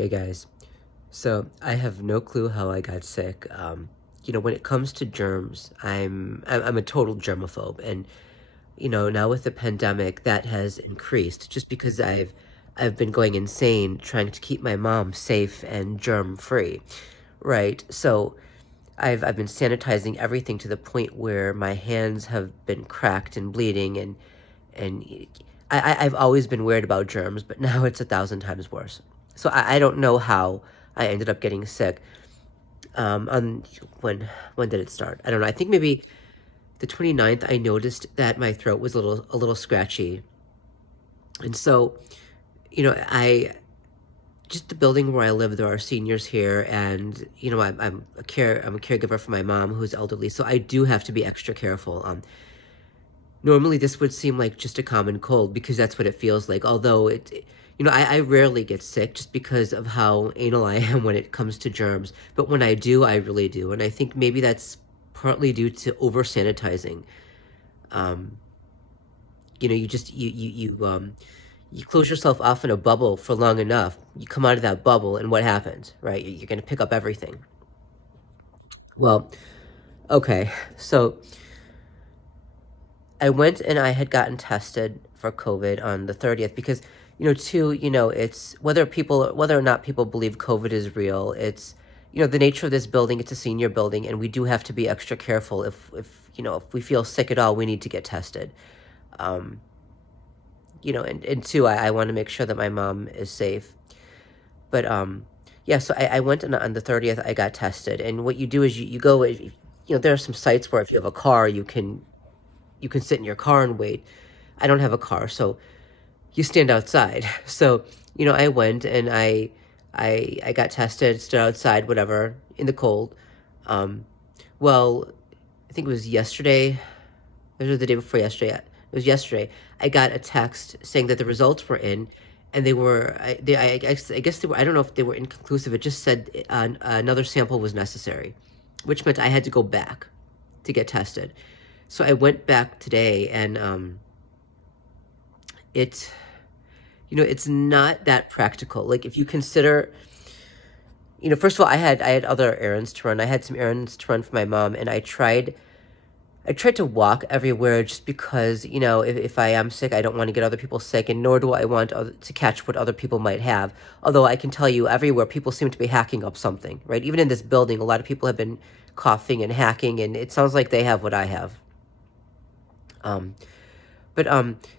Hey guys, so I have no clue how I got sick. When it comes to germs, I'm a total germaphobe, and now with the pandemic, that has increased just because I've been going insane trying to keep my mom safe and germ free, right? So I've been sanitizing everything to the point where my hands have been cracked and bleeding, and I've always been worried about germs, but now it's 1,000 times worse. So I don't know how I ended up getting sick. On when did it start? I don't know. I think maybe the 29th. I noticed that my throat was a little scratchy, and so I just the building where I live. There are seniors here, and I'm a caregiver for my mom who's elderly, so I do have to be extra careful. Normally, this would seem like just a common cold because that's what it feels like. Although I rarely get sick just because of how anal I am when it comes to germs. But when I do, I really do. And I think maybe that's partly due to over sanitizing. Um, you just, you close yourself off in a bubble for long enough. You come out of that bubble, and what happens, right? You're going to pick up everything. Well, okay. So I went and I had gotten tested for COVID on the 30th because, it's whether or not people believe COVID is real, it's, the nature of this building, it's a senior building, and we do have to be extra careful. If we feel sick at all, we need to get tested. Um, and two, I want to make sure that my mom is safe. But, yeah, so I went on the 30th, I got tested. And what you do is you go, there are some sites where if you have a car, you can sit in your car and wait. I don't have a car, so you stand outside. So, I went and I got tested, stood outside, whatever, in the cold. Um, well, I think it was yesterday. It was the day before yesterday. It was yesterday. I got a text saying that the results were in, and I guess they were. I don't know if they were inconclusive. It just said another sample was necessary, which meant I had to go back to get tested. So I went back today, and it's it's not that practical. Like if you consider, first of all, I had other errands to run. I had some errands to run for my mom, and I tried to walk everywhere just because if I am sick, I don't want to get other people sick, and nor do I want to catch what other people might have. Although I can tell you, everywhere people seem to be hacking up something, right? Even in this building, a lot of people have been coughing and hacking, and it sounds like they have what I have. Um, but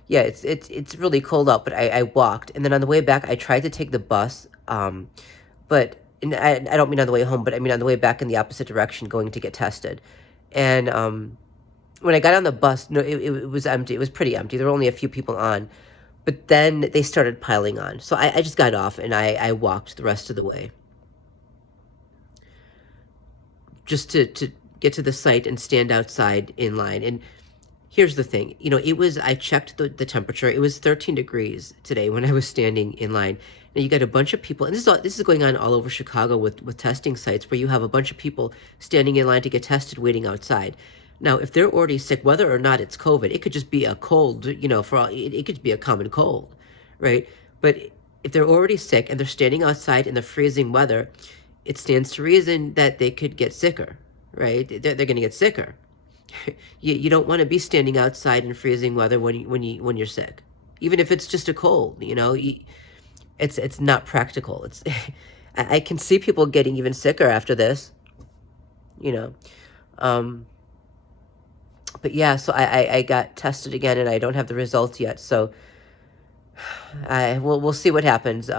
yeah, it's really cold out. But I walked, and then on the way back, I tried to take the bus. But and I don't mean on the way home, but I mean on the way back in the opposite direction, going to get tested. And when I got on the bus, no, it was empty. It was pretty empty. There were only a few people on. But then they started piling on. So I just got off and I walked the rest of the way just to get to the site and stand outside in line. And here's the thing, I checked the temperature. It was 13 degrees today when I was standing in line. Now you got a bunch of people, and this is going on all over Chicago with testing sites where you have a bunch of people standing in line to get tested, waiting outside. Now, if they're already sick, whether or not it's COVID, it could just be a cold. For all it could be a common cold, right? But if they're already sick and they're standing outside in the freezing weather, it stands to reason that they could get sicker, right? They're going to get sicker. You don't want to be standing outside in freezing weather when you're sick, even if it's just a cold. It's not practical. It's I can see people getting even sicker after this. You know, um, but yeah. So I got tested again, and I don't have the results yet. So we'll see what happens.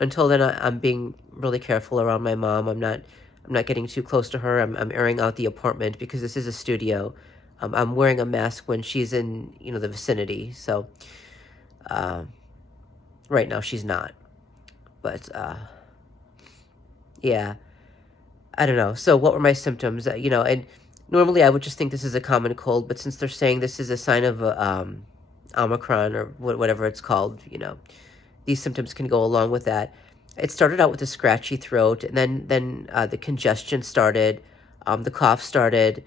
Until then, I'm being really careful around my mom. I'm not getting too close to her. I'm airing out the apartment because this is a studio. I'm wearing a mask when she's in the vicinity. So uh, right now she's not. But yeah, I don't know. So what were my symptoms? And normally I would just think this is a common cold, but since they're saying this is a sign of Omicron or whatever it's called, these symptoms can go along with that. It started out with a scratchy throat, and then the congestion started, the cough started.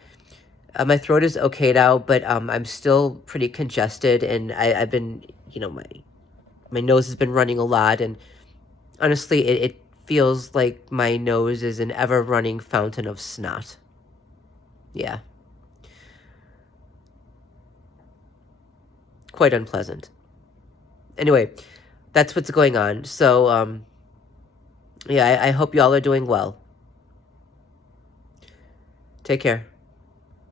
My throat is okay now, but I'm still pretty congested, and I've been, my nose has been running a lot, and Honestly, it feels like my nose is an ever-running fountain of snot. Yeah, quite unpleasant. Anyway, that's what's going on. So, yeah, I hope y'all are doing well. Take care.